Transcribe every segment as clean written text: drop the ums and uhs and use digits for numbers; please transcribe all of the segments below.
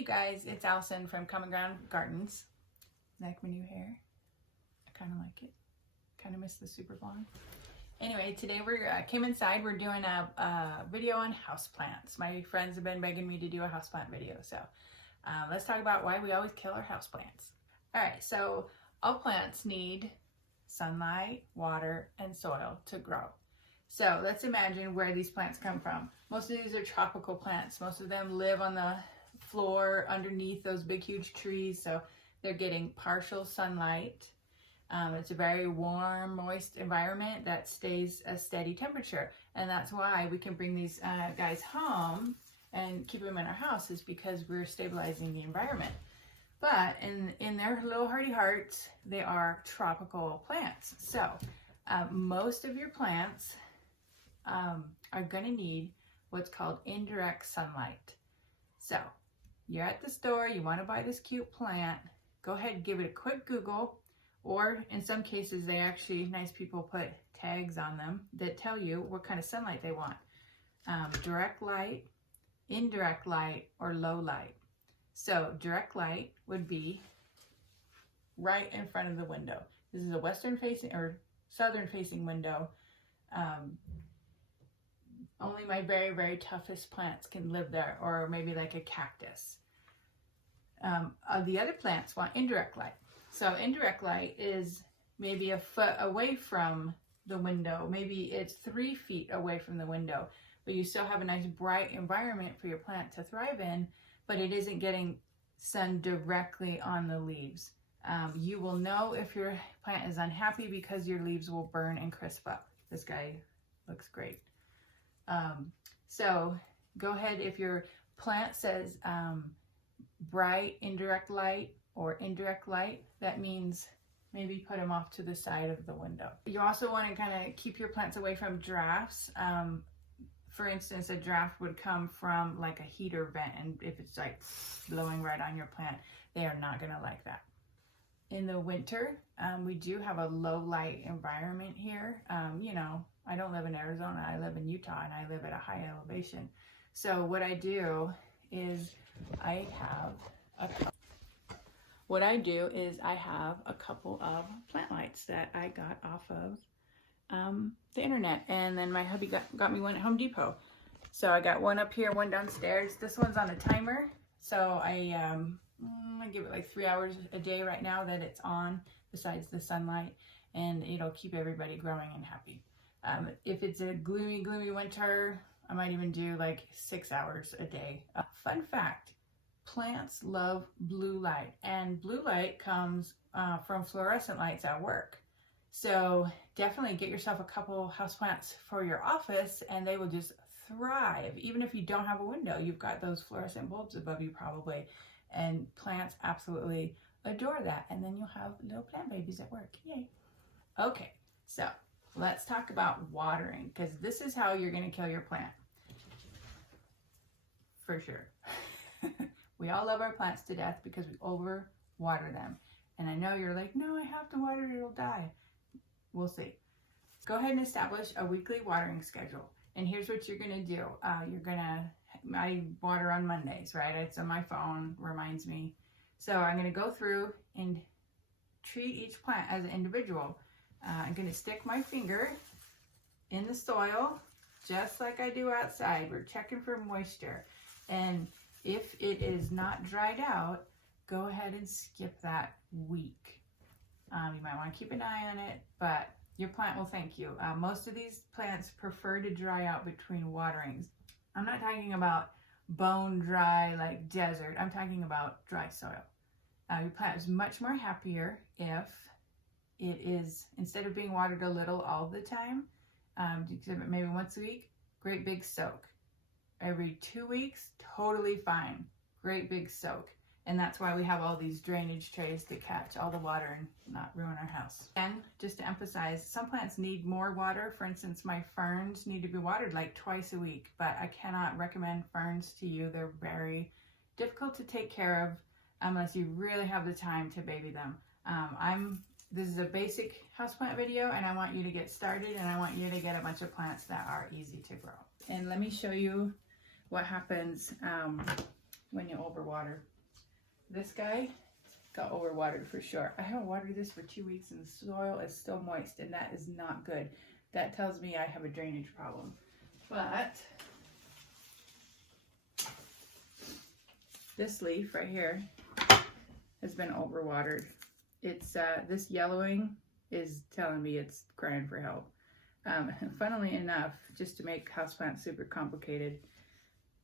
Hey guys, it's Allison from Common Ground Gardens. Like my new hair? I kind of like it. Kind of miss the super blonde. Anyway, today we came inside. We're doing a video on houseplants. My friends have been begging me to do a houseplant video, so let's talk about why we always kill our houseplants. All right, so all plants need sunlight, water, and soil to grow. So let's imagine where these plants come from. Most of these are tropical plants. Most of them live on the floor underneath those big huge trees, so they're getting partial sunlight. It's a very warm, moist environment that stays a steady temperature, and that's why we can bring these guys home and keep them in our house, is because we're stabilizing the environment. But in their little hardy hearts, they are tropical plants. So most of your plants are going to need what's called indirect sunlight. So you're at the store, you want to buy this cute plant, go ahead and give it a quick Google, or in some cases they actually, nice people put tags on them that tell you what kind of sunlight they want. Direct light, indirect light, or low light. So direct light would be right in front of the window. This is a western facing or southern facing window. Only my very, very toughest plants can live there, or maybe like a cactus. The other plants want indirect light. So indirect light is maybe a foot away from the window. Maybe it's 3 feet away from the window, but you still have a nice bright environment for your plant to thrive in, but it isn't getting sun directly on the leaves. You will know if your plant is unhappy because your leaves will burn and crisp up. This guy looks great. So go ahead, if your plant says bright indirect light or indirect light, that means maybe put them off to the side of the window. You also want to kind of keep your plants away from drafts. For instance, a draft would come from like a heater vent, and if it's like blowing right on your plant, they are not going to like that. In the winter, we do have a low light environment here. You know, I don't live in Arizona, I live in Utah, and I live at a high elevation. So what I do is I have a couple of plant lights that I got off of the internet, and then my hubby got me one at Home Depot. So I got one up here, one downstairs. This one's on a timer, so I give it like 3 hours a day right now that it's on, besides the sunlight, and it'll keep everybody growing and happy. If it's a gloomy winter, I might even do like 6 hours a day. Fun fact, plants love blue light, and blue light comes from fluorescent lights at work. So definitely get yourself a couple houseplants for your office, and they will just thrive. Even if you don't have a window, you've got those fluorescent bulbs above you probably, and plants absolutely adore that. And then you'll have little plant babies at work. Yay. Okay, so let's talk about watering, because this is how you're going to kill your plant. For sure. We all love our plants to death because we overwater them. And I know you're like, no, I have to water it, it'll die. We'll see. Go ahead and establish a weekly watering schedule. And here's what you're going to do. I water on Mondays, right? It's on my phone, reminds me. So I'm going to go through and treat each plant as an individual. I'm going to stick my finger in the soil, just like I do outside. We're checking for moisture. And if it is not dried out, go ahead and skip that week. You might want to keep an eye on it, but your plant will thank you. Most of these plants prefer to dry out between waterings. I'm not talking about bone dry like desert. I'm talking about dry soil. Your plant is much more happier if it is, instead of being watered a little all the time, maybe once a week, great big soak. Every 2 weeks, totally fine. Great big soak. And that's why we have all these drainage trays to catch all the water and not ruin our house. And just to emphasize, some plants need more water. For instance, my ferns need to be watered like twice a week, but I cannot recommend ferns to you. They're very difficult to take care of unless you really have the time to baby them. This is a basic houseplant video, and I want you to get started, and I want you to get a bunch of plants that are easy to grow. And let me show you what happens when you overwater. this guy got overwatered for sure. I haven't watered this for 2 weeks and the soil is still moist, and that is not good. That tells me I have a drainage problem. But this leaf right here has been overwatered. It's this yellowing is telling me it's crying for help. Funnily enough, just to make houseplants super complicated,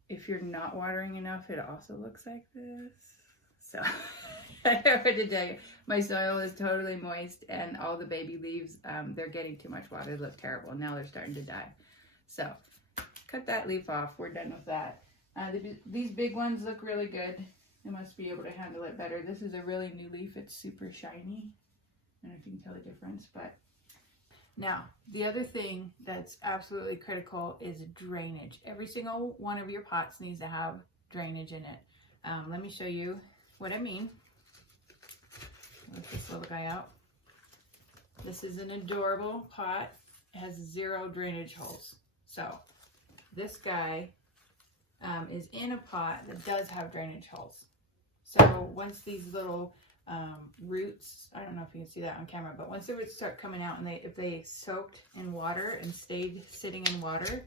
if you're not watering enough, it also looks like this. So I don't know what to tell you. My soil is totally moist, and all the baby leaves, they're getting too much water. They look terrible. Now they're starting to die. So cut that leaf off. We're done with that. These big ones look really good. They must be able to handle it better. This is a really new leaf. It's super shiny. I don't know if you can tell the difference, but now the other thing that's absolutely critical is drainage. Every single one of your pots needs to have drainage in it. Let me show you what I mean. Let this little guy out. This is an adorable pot. It has 0 drainage holes. So this guy is in a pot that does have drainage holes. So once these little roots, I don't know if you can see that on camera, but once the roots start coming out and if they soaked in water and stayed sitting in water,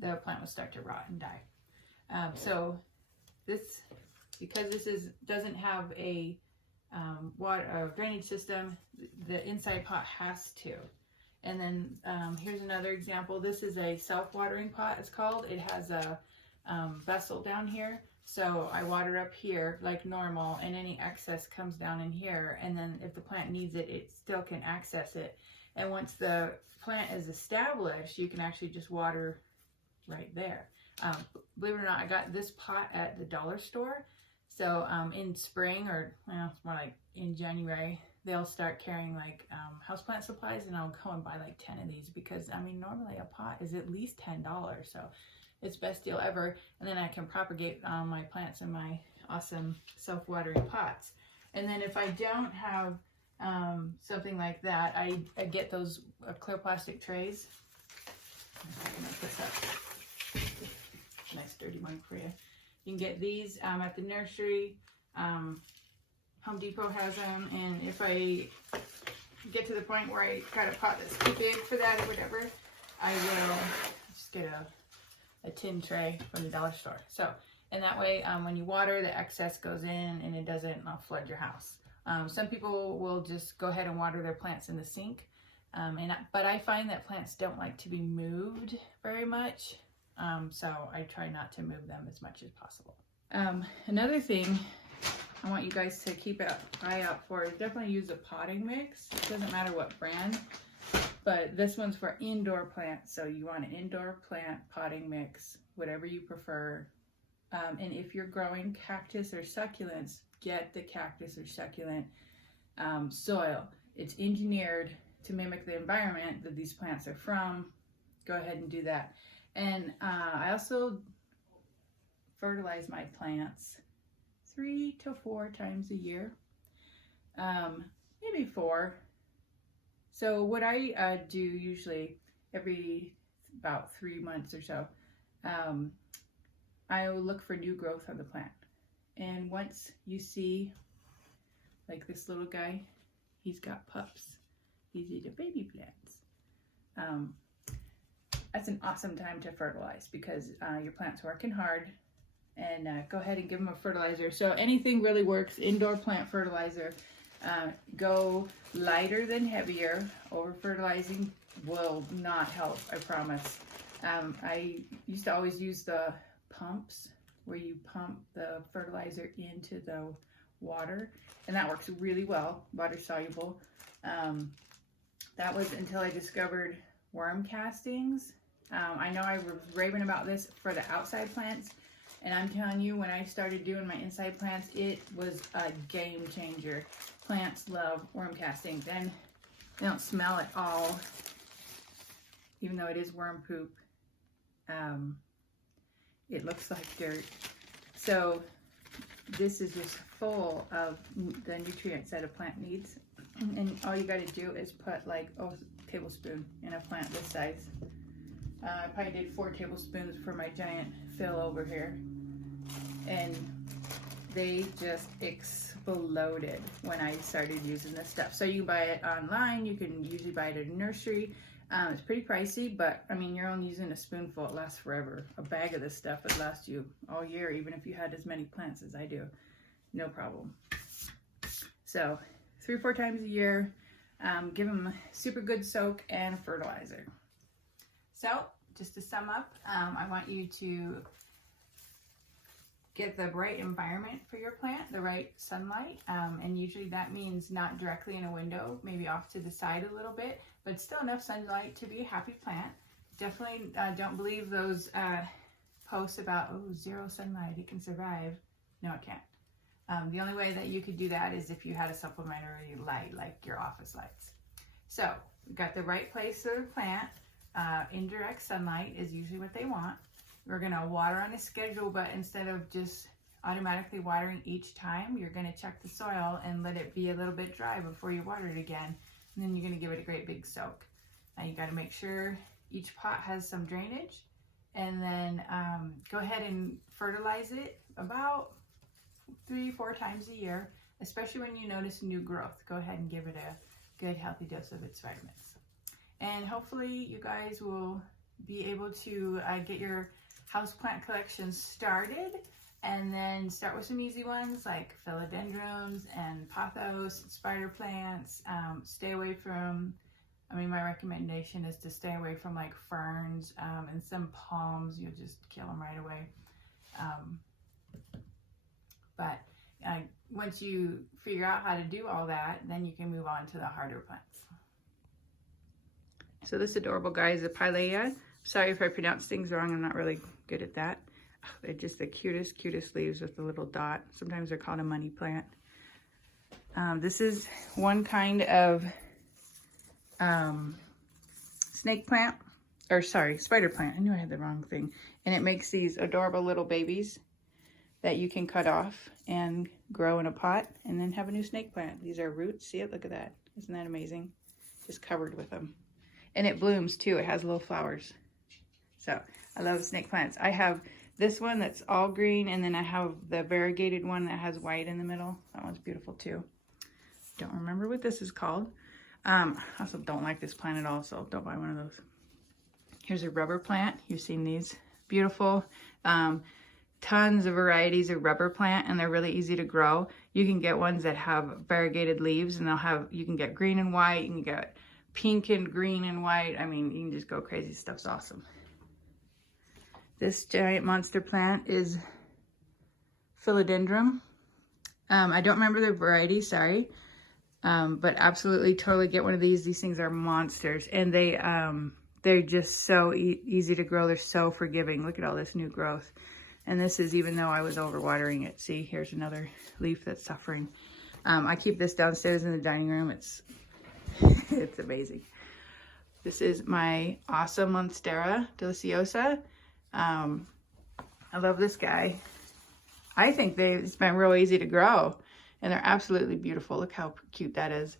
the plant will start to rot and die. So this, because this doesn't have a drainage system, the inside pot has to. And then here's another example. This is a self-watering pot, it's called. It has a vessel down here. So I water up here like normal, and any excess comes down in here. And then if the plant needs it, it still can access it. And once the plant is established, you can actually just water right there. Believe it or not, I got this pot at the dollar store. So in spring, or well, more like in January, they'll start carrying like houseplant supplies, and I'll go and buy like 10 of these, because I mean normally a pot is at least $10, so it's best deal ever. And then I can propagate my plants in my awesome self-watering pots. And then if I don't have something like that, I get those clear plastic trays. I can make this up. Nice dirty one for you. You can get these at the nursery. Home Depot has them, and if I get to the point where I got a pot that's too big for that or whatever, I will just get a tin tray from the dollar store. So, and that way when you water, the excess goes in and it doesn't flood your house. Some people will just go ahead and water their plants in the sink, but I find that plants don't like to be moved very much, so I try not to move them as much as possible. Another thing I want you guys to keep an eye out for is definitely use a potting mix. It doesn't matter what brand, but this one's for indoor plants. So you want an indoor plant potting mix, whatever you prefer. And if you're growing cactus or succulents, get the cactus or succulent soil. It's engineered to mimic the environment that these plants are from. Go ahead and do that. And I also fertilize my plants 3 to 4 times a year, maybe 4. So what I do usually every about 3 months or so, I will look for new growth on the plant. And once you see, like this little guy, he's got pups. These are the baby plants. That's an awesome time to fertilize, because your plant's working hard. And go ahead and give them a fertilizer. So anything really works. Indoor plant fertilizer. Go lighter than heavier. Over fertilizing will not help, I promise. I used to always use the pumps where you pump the fertilizer into the water, and that works really well. Water soluble. That was until I discovered worm castings. I know I was raving about this for the outside plants. And I'm telling you, when I started doing my inside plants, it was a game changer. Plants love worm castings, and they don't smell at all, even though it is worm poop. It looks like dirt. So this is just full of the nutrients that a plant needs. And all you got to do is put like a tablespoon in a plant this size. I probably did 4 tablespoons for my giant Phil over here. And they just exploded when I started using this stuff. So you buy it online, you can usually buy it at a nursery. It's pretty pricey, but I mean, you're only using a spoonful, it lasts forever. A bag of this stuff would last you all year, even if you had as many plants as I do, no problem. So 3 or 4 times a year, give them a super good soak and fertilizer. So just to sum up, I want you to get the right environment for your plant, the right sunlight, and usually that means not directly in a window, maybe off to the side a little bit, but still enough sunlight to be a happy plant. Definitely don't believe those posts about, oh, 0 sunlight, it can survive. No, it can't. The only way that you could do that is if you had a supplementary light, like your office lights. So, we've got the right place for the plant. Indirect sunlight is usually what they want. We're gonna water on a schedule, but instead of just automatically watering each time, you're gonna check the soil and let it be a little bit dry before you water it again. And then you're gonna give it a great big soak. Now you gotta make sure each pot has some drainage, and then go ahead and fertilize it about 3 or 4 times a year, especially when you notice new growth. Go ahead and give it a good healthy dose of its vitamins. And hopefully you guys will be able to get your houseplant collection started, and then start with some easy ones like philodendrons and pothos, spider plants. Stay away from, I mean, my recommendation is to stay away from like ferns and some palms. You'll just kill them right away. But once you figure out how to do all that, then you can move on to the harder plants. So this adorable guy is a pilea. Sorry if I pronounce things wrong, I'm not really good at that. They're just the cutest leaves with the little dot. Sometimes they're called a money plant. This is one kind of snake plant, or sorry, spider plant. I knew I had the wrong thing. And it makes these adorable little babies that you can cut off and grow in a pot and then have a new snake plant. These are roots. See it? Look at that. Isn't that amazing? Just covered with them. And it blooms too. It has little flowers. So I love snake plants. I have this one that's all green, and then I have the variegated one that has white in the middle. That one's beautiful too. Don't remember what this is called. I also don't like this plant at all, so don't buy one of those. Here's a rubber plant. You've seen these. Beautiful. Tons of varieties of rubber plant, and they're really easy to grow. You can get ones that have variegated leaves, and you can get green and white, you can get pink and green and white. I mean, you can just go crazy. Stuff's awesome. This giant monster plant is Philodendron. I don't remember the variety, sorry. But absolutely, totally get one of these. These things are monsters, and they're just so easy to grow. They're so forgiving. Look at all this new growth. And this is even though I was overwatering it. See, here's another leaf that's suffering. I keep this downstairs in the dining room. It's amazing. This is my awesome Monstera deliciosa. I love this guy. I think it's been real easy to grow, and they're absolutely beautiful. Look how cute that is.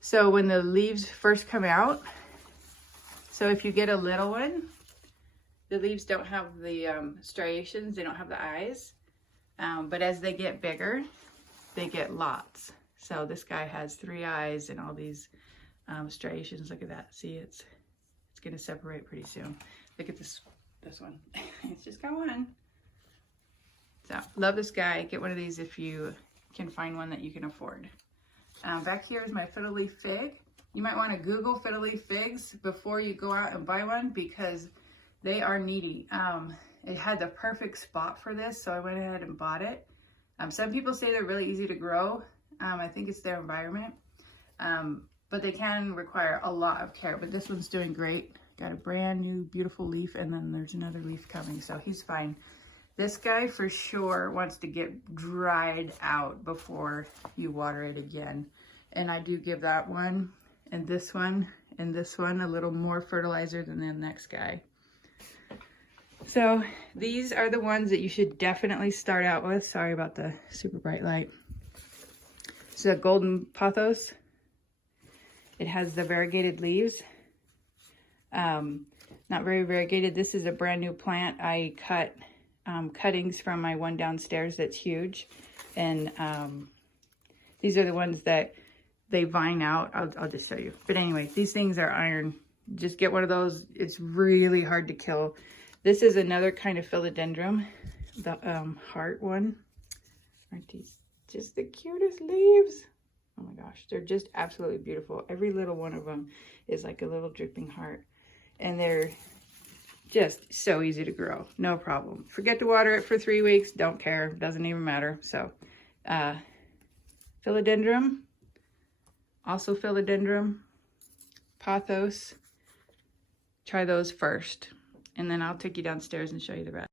So when the leaves first come out, so if you get a little one, the leaves don't have the striations, they don't have the eyes, but as they get bigger, they get lots. So this guy has 3 eyes and all these striations. Look at that. See, it's gonna separate pretty soon. Look at this one. It's just got one. So love this guy. Get one of these if you can find one that you can afford. Back here is my fiddle leaf fig. You might want to Google fiddle leaf figs before you go out and buy one, because they are needy. It had the perfect spot for this, so I went ahead and bought it. Some people say they're really easy to grow. I think it's their environment, but they can require a lot of care. But this one's doing great. Got a brand new beautiful leaf, and then there's another leaf coming, so he's fine. This guy for sure wants to get dried out before you water it again. And I do give that one and this one a little more fertilizer than the next guy. So these are the ones that you should definitely start out with. Sorry about the super bright light. This is a golden pothos. It has the variegated leaves. Not very variegated. This is a brand new plant. I cut cuttings from my one downstairs that's huge. And these are the ones that they vine out. I'll just show you. But anyway, these things are iron. Just get one of those. It's really hard to kill. This is another kind of philodendron, the heart one. Aren't these just the cutest leaves? Oh my gosh, they're just absolutely beautiful. Every little one of them is like a little dripping heart. And they're just so easy to grow, no problem. Forget to water it for 3 weeks, don't care, doesn't even matter. So, Philodendron, also Philodendron, Pothos, try those first. And then I'll take you downstairs and show you the rest.